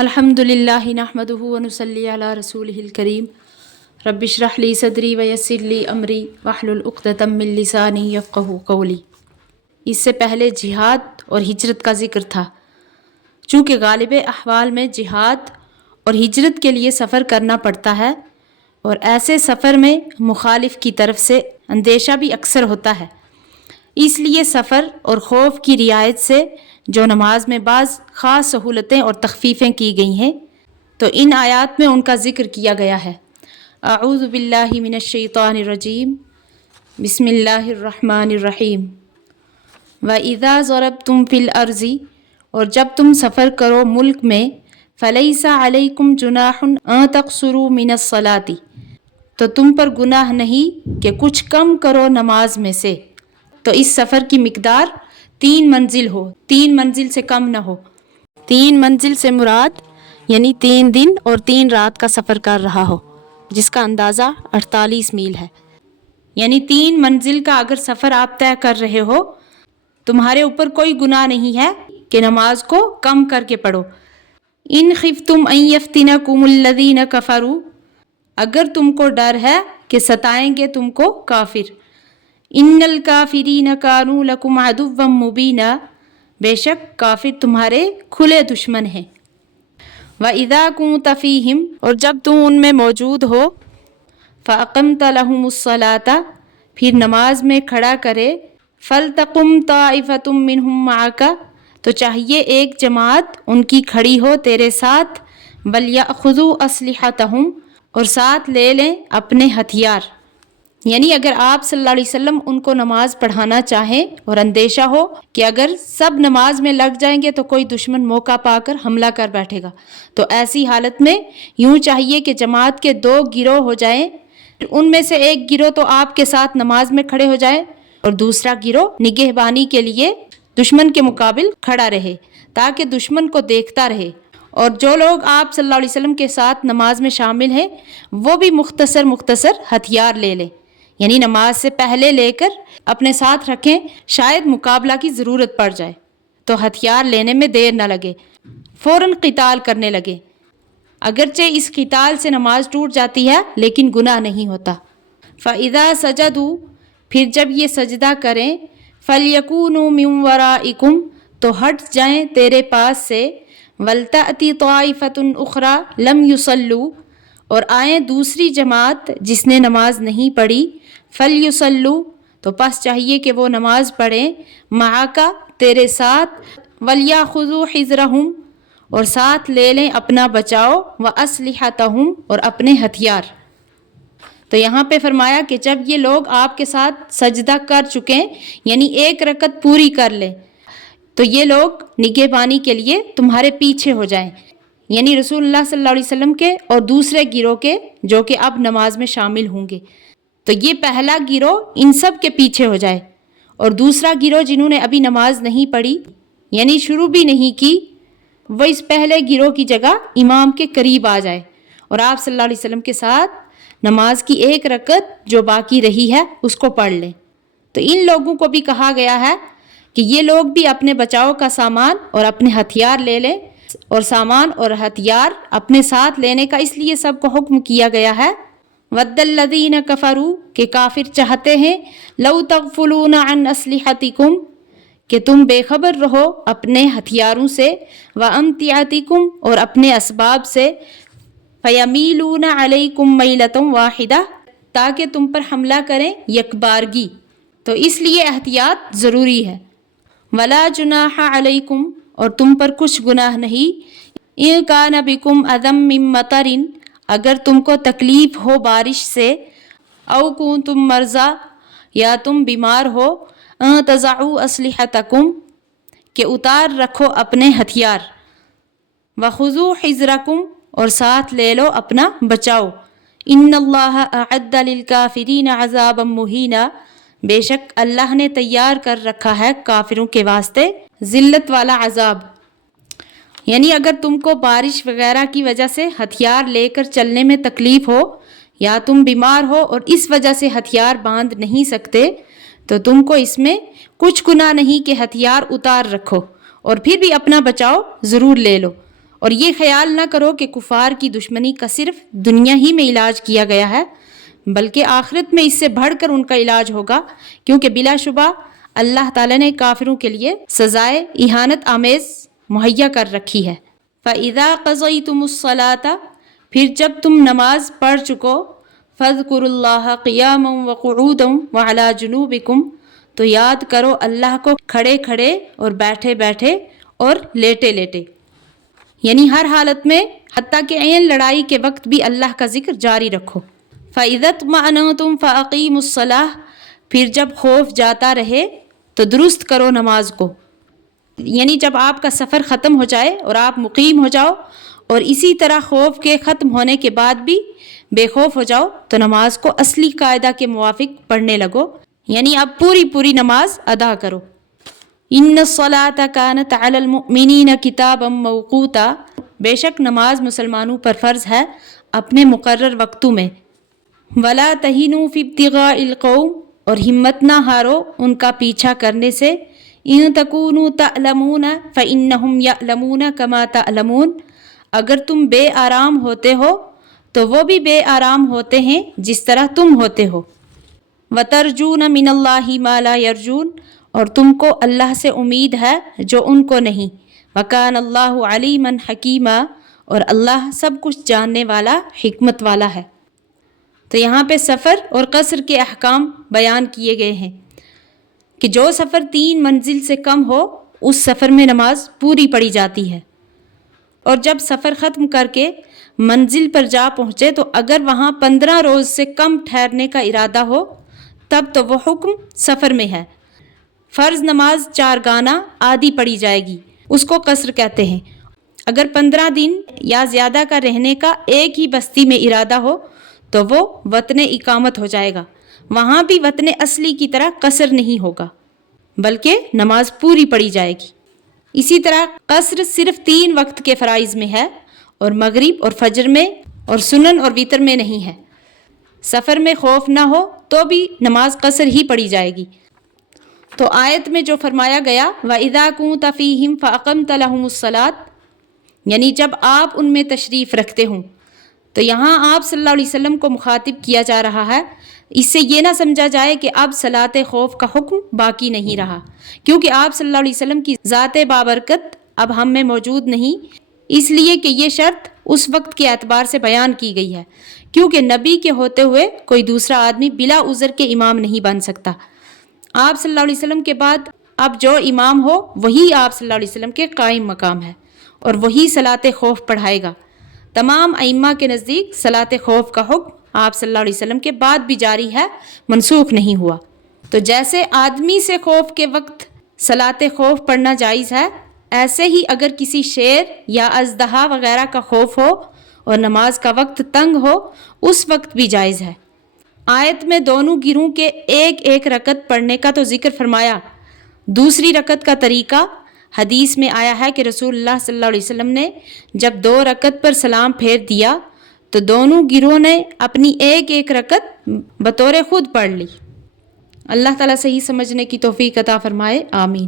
الحمدللہ نحمدہ ونصلی علی رسولہ الکریم رب اشرح لی صدری ویسر لی امری واحلل عقدۃ من لسانی یفقہوا قولی۔ اس سے پہلے جہاد اور ہجرت کا ذکر تھا۔ چونکہ غالب احوال میں جہاد اور ہجرت کے لیے سفر کرنا پڑتا ہے اور ایسے سفر میں مخالف کی طرف سے اندیشہ بھی اکثر ہوتا ہے، اس لیے سفر اور خوف کی رعایت سے جو نماز میں بعض خاص سہولتیں اور تخفیفیں کی گئی ہیں، تو ان آیات میں ان کا ذکر کیا گیا ہے۔ اعوذ باللہ من الشیطان الرجیم، بسم اللہ الرحمن الرحیم۔ وَإِذَا ضَرَبْتُمْ فِي الْأَرْضِ، اور جب تم سفر کرو ملک میں، فَلَيْسَ عَلَيْكُمْ جُنَاحٌ أَن تَقْصُرُوا مِنَ الصَّلَاةِ، تو تم پر گناہ نہیں کہ کچھ کم کرو نماز میں سے۔ تو اس سفر کی مقدار 3 منزل ہو، 3 منزل سے کم نہ ہو۔ 3 منزل سے مراد یعنی 3 دن اور 3 رات کا سفر کر رہا ہو، جس کا اندازہ 48 میل ہے۔ یعنی 3 منزل کا اگر سفر آپ طے کر رہے ہو، تمہارے اوپر کوئی گناہ نہیں ہے کہ نماز کو کم کر کے پڑھو۔ ان خفتم ان یفتنکم الذین کفروا، اگر تم کو ڈر ہے کہ ستائیں گے تم کو کافر۔ ان الکافرین کانوا لکم عدوا مبینا، بے شک کافر تمہارے کھلے دشمن ہیں۔ وَإِذَا كُنْتَ فِيهِمْ، اور جب تم ان میں موجود ہو، فَأَقَمْتَ لَهُمُ الصَّلَاةَ، پھر نماز میں کھڑا کرے، فَلْتَقُمْ طَائِفَةٌ مِّنْهُمْ مَعَكَ، تو چاہیے ایک جماعت ان کی کھڑی ہو تیرے ساتھ، وَلْيَأْخُذُوا أَسْلِحَتَهُمْ، اور ساتھ لے لیں اپنے ہتھیار۔ یعنی اگر آپ صلی اللہ علیہ وسلم ان کو نماز پڑھانا چاہیں اور اندیشہ ہو کہ اگر سب نماز میں لگ جائیں گے تو کوئی دشمن موقع پا کر حملہ کر بیٹھے گا، تو ایسی حالت میں یوں چاہیے کہ جماعت کے 2 گروہ ہو جائیں، ان میں سے ایک گروہ تو آپ کے ساتھ نماز میں کھڑے ہو جائے اور دوسرا گروہ نگہبانی کے لیے دشمن کے مقابل کھڑا رہے، تاکہ دشمن کو دیکھتا رہے۔ اور جو لوگ آپ صلی اللہ علیہ وسلم کے ساتھ نماز میں شامل ہیں، وہ بھی مختصر ہتھیار لے لیں، یعنی نماز سے پہلے لے کر اپنے ساتھ رکھیں، شاید مقابلہ کی ضرورت پڑ جائے تو ہتھیار لینے میں دیر نہ لگے، فوراً قتال کرنے لگے۔ اگرچہ اس قتال سے نماز ٹوٹ جاتی ہے لیکن گناہ نہیں ہوتا۔ فَإِذَا سَجَدُوا، پھر جب یہ سجدہ کریں، فَلْيَكُونُوا مِن وَرَائِكُمْ، تو ہٹ جائیں تیرے پاس سے، وَلْتَأْتِ طَائِفَةٌ أُخْرَىٰ لَمْ يُصَلُّوا، اور آئیں دوسری جماعت جس نے نماز نہیں پڑھی، فَلْيُصَلُّوا، تو پس چاہیے کہ وہ نماز پڑھیں، مَعَكَ، تیرے ساتھ، وَلْيَأْخُذُوا حِذْرَهُمْ، اور ساتھ لے لیں اپنا بچاؤ، وَأَسْلِحَتَهُمْ، اور اپنے ہتھیار۔ تو یہاں پہ فرمایا کہ جب یہ لوگ آپ کے ساتھ سجدہ کر چکیں، یعنی ایک رکعت پوری کر لیں، تو یہ لوگ نگہبانی کے لیے تمہارے پیچھے ہو جائیں، یعنی رسول اللہ صلی اللہ علیہ وسلم کے اور دوسرے گروہ کے جو کہ اب نماز میں شامل ہوں گے۔ تو یہ پہلا گروہ ان سب کے پیچھے ہو جائے، اور دوسرا گروہ جنہوں نے ابھی نماز نہیں پڑھی یعنی شروع بھی نہیں کی، وہ اس پہلے گروہ کی جگہ امام کے قریب آ جائے اور آپ صلی اللہ علیہ وسلم کے ساتھ نماز کی ایک رکعت جو باقی رہی ہے اس کو پڑھ لیں۔ تو ان لوگوں کو بھی کہا گیا ہے کہ یہ لوگ بھی اپنے بچاؤ کا سامان اور اپنے ہتھیار لے لیں، اور سامان اور ہتھیار اپنے ساتھ لینے کا اس لیے سب کو حکم کیا گیا ہے۔ وَدَّ الَّذِينَ كَفَرُوا، کہ کافر چاہتے ہیں، لَوْ تَغْفُلُونَ عَنْ أَسْلِحَتِكُمْ، کہ تم بے خبر رہو اپنے ہتھیاروں سے، وَأَمْتِعَتِكُمْ، اور اپنے اسباب سے، فَيَمِيلُونَ عَلَيْكُمْ مَيْلَةً وَاحِدَةً، تاکہ تم پر حملہ کریں یکبارگی، تو اس لیے احتیاط ضروری ہے۔ وَلَا جُنَاحَ عَلَيْكُمْ، اور تم پر کچھ گناہ نہیں، إِن كَانَ بِكُمْ أَذًى مِّن مَطَرٍ، اگر تم کو تکلیف ہو بارش سے، أَوْ كُنتُم مَرْضَىٰ، یا تم بیمار ہو، أَن تَضَعُوا أَسْلِحَتَكُمْ، کہ اتار رکھو اپنے ہتھیار، وَخُذُوا حِذْرَكُمْ، اور ساتھ لے لو اپنا بچاؤ، إِنَّ اللَّهَ أَعَدَّ لِلْكَافِرِينَ عَذَابًا مُّهِينًا، بے شک اللہ نے تیار کر رکھا ہے کافروں کے واسطے ذلت والا عذاب۔ یعنی اگر تم کو بارش وغیرہ کی وجہ سے ہتھیار لے کر چلنے میں تکلیف ہو، یا تم بیمار ہو اور اس وجہ سے ہتھیار باندھ نہیں سکتے، تو تم کو اس میں کچھ گناہ نہیں کہ ہتھیار اتار رکھو اور پھر بھی اپنا بچاؤ ضرور لے لو، اور یہ خیال نہ کرو کہ کفار کی دشمنی کا صرف دنیا ہی میں علاج کیا گیا ہے، بلکہ آخرت میں اس سے بڑھ کر ان کا علاج ہوگا، کیونکہ بلا شبہ اللہ تعالیٰ نے کافروں کے لیے سزائے اہانت آمیز مہیا کر رکھی ہے۔ فَإِذَا قَضَيْتُمُ الصَّلَاةَ، پھر جب تم نماز پڑھ چکو، فَاذْكُرُوا اللَّهَ قِيَامًا وَقُعُودًا وَعَلَى جُنُوبِكُمْ، تو یاد کرو اللہ کو کھڑے کھڑے اور بیٹھے بیٹھے اور لیٹے لیٹے، یعنی ہر حالت میں، حتیٰ کہ عین لڑائی کے وقت بھی اللہ کا ذکر جاری رکھو۔ فَإِذَا اطْمَأْنَنْتُمْ فَأَقِيمُوا الصَّلَاةَ، پھر جب خوف جاتا رہے تو درست کرو نماز کو، یعنی جب آپ کا سفر ختم ہو جائے اور آپ مقیم ہو جاؤ، اور اسی طرح خوف کے ختم ہونے کے بعد بھی بے خوف ہو جاؤ، تو نماز کو اصلی قاعدہ کے موافق پڑھنے لگو، یعنی اب پوری نماز ادا کرو۔ ان الصلاۃ کانت علی المؤمنین کتابا موقوتا، بے شک نماز مسلمانوں پر فرض ہے اپنے مقرر وقتوں میں۔ ولا تہنوا فی ابتغاء القوم، اور ہمت نہ ہارو ان کا پیچھا کرنے سے۔ ان تکونوا تعلمون فانہم یعلمون کما تعلمون، اگر تم بے آرام ہوتے ہو تو وہ بھی بے آرام ہوتے ہیں جس طرح تم ہوتے ہو۔ وَتَرْجُونَ مِنَ اللَّهِ مَا لَا يَرْجُونَ، اور تم کو اللہ سے امید ہے جو ان کو نہیں۔ وَكَانَ اللَّهُ عَلِيمًا حَكِيمًا، اور اللہ سب کچھ جاننے والا، حکمت والا ہے۔ تو یہاں پہ سفر اور قصر کے احکام بیان کیے گئے ہیں کہ جو سفر 3 منزل سے کم ہو اس سفر میں نماز پوری پڑھی جاتی ہے، اور جب سفر ختم کر کے منزل پر جا پہنچے تو اگر وہاں 15 روز سے کم ٹھہرنے کا ارادہ ہو تب تو وہ حکم سفر میں ہے۔ فرض نماز 4 گانا آدھی پڑھی جائے گی، اس کو قصر کہتے ہیں۔ اگر 15 دن یا زیادہ کا رہنے کا ایک ہی بستی میں ارادہ ہو تو وہ وطن اقامت ہو جائے گا، وہاں بھی وطن اصلی کی طرح قصر نہیں ہوگا بلکہ نماز پوری پڑھی جائے گی۔ اسی طرح قصر صرف 3 وقت کے فرائض میں ہے، اور مغرب اور فجر میں، اور سنن اور وتر میں نہیں ہے۔ سفر میں خوف نہ ہو تو بھی نماز قصر ہی پڑھی جائے گی۔ تو آیت میں جو فرمایا گیا وَإِذَا كُنْتَ فِيهِمْ فَأَقَمْتَ لَهُمُ الصَّلَاةَ، یعنی جب آپ ان میں تشریف رکھتے ہوں، تو یہاں آپ صلی اللہ علیہ وسلم کو مخاطب کیا جا رہا ہے۔ اس سے یہ نہ سمجھا جائے کہ اب صلاۃ خوف کا حکم باقی نہیں رہا، کیونکہ آپ صلی اللہ علیہ وسلم کی ذات بابرکت اب ہم میں موجود نہیں، اس لیے کہ یہ شرط اس وقت کے اعتبار سے بیان کی گئی ہے، کیونکہ نبی کے ہوتے ہوئے کوئی دوسرا آدمی بلا عذر کے امام نہیں بن سکتا۔ آپ صلی اللہ علیہ وسلم کے بعد اب جو امام ہو وہی آپ صلی اللہ علیہ وسلم کے قائم مقام ہے، اور وہی صلاۃ خوف پڑھائے گا۔ تمام ائمہ کے نزدیک صلاۃ خوف کا حکم آپ صلی اللہ علیہ وسلم کے بعد بھی جاری ہے، منسوخ نہیں ہوا۔ تو جیسے آدمی سے خوف کے وقت صلاۃ خوف پڑھنا جائز ہے، ایسے ہی اگر کسی شیر یا اژدہا وغیرہ کا خوف ہو اور نماز کا وقت تنگ ہو اس وقت بھی جائز ہے۔ آیت میں دونوں گروہ کے ایک رکعت پڑھنے کا تو ذکر فرمایا، دوسری رکعت کا طریقہ حدیث میں آیا ہے کہ رسول اللہ صلی اللہ علیہ وسلم نے جب 2 رکعت پر سلام پھیر دیا تو دونوں گروہ نے اپنی ایک رکعت بطور خود پڑھ لی۔ اللہ تعالیٰ صحیح سمجھنے کی توفیق عطا فرمائے، آمین۔